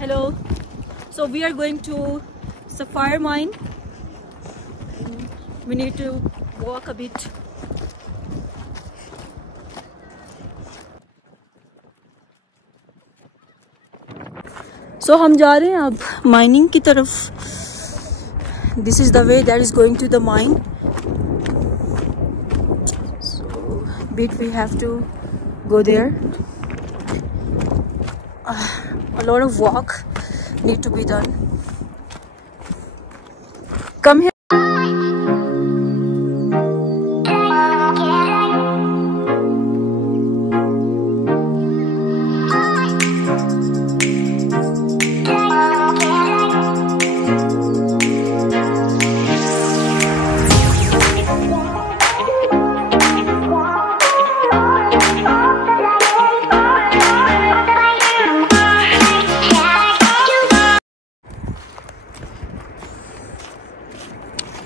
Hello. So we are going to Sapphire mine. We need to walk a bit. So हम जा रहे हैं अब mining की तरफ. This is the way that is going to the mine. So bit we have to go there. A lot of walk need to be done. Come here.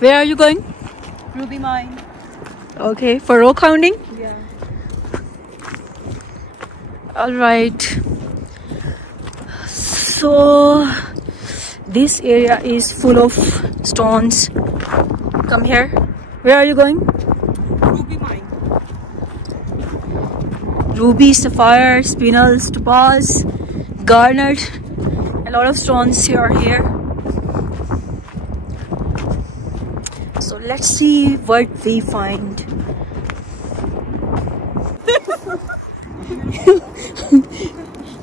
Where are you going? Ruby mine. Okay, for rockhounding? Yeah. Alright. So this area is full of stones. Come here. Where are you going? Ruby mine. Ruby, sapphire, spinels, topaz, garnet. A lot of stones are here. So let's see what we find.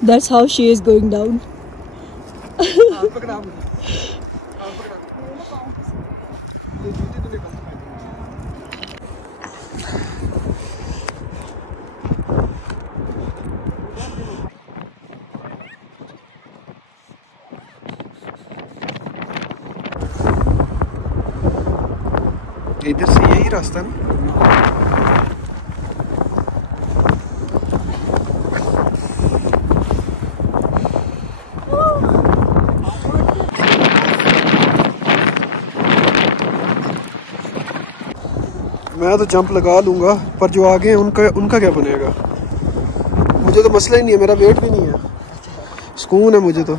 That's how she is going down. इधर से यही रास्ता ना. मैं तो jump लगा लूंगा, पर जो आगे हैं उनका क्या बनेगा. मुझे तो मसला ही नहीं है, मेरा वेट भी नहीं है, सुकून है मुझे तो.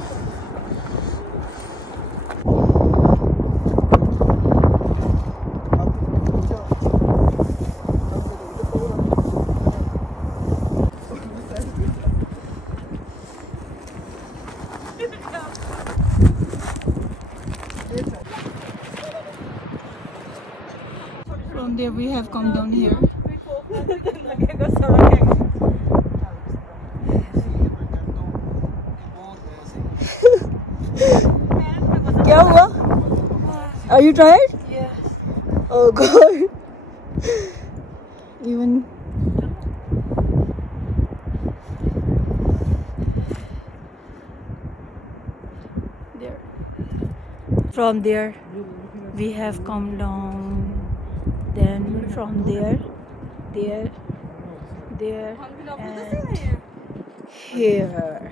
From there we have come down here. क्या हुआ? Are you tired? Yes. Oh God. Even there. From there we have come down. Then from there, and here.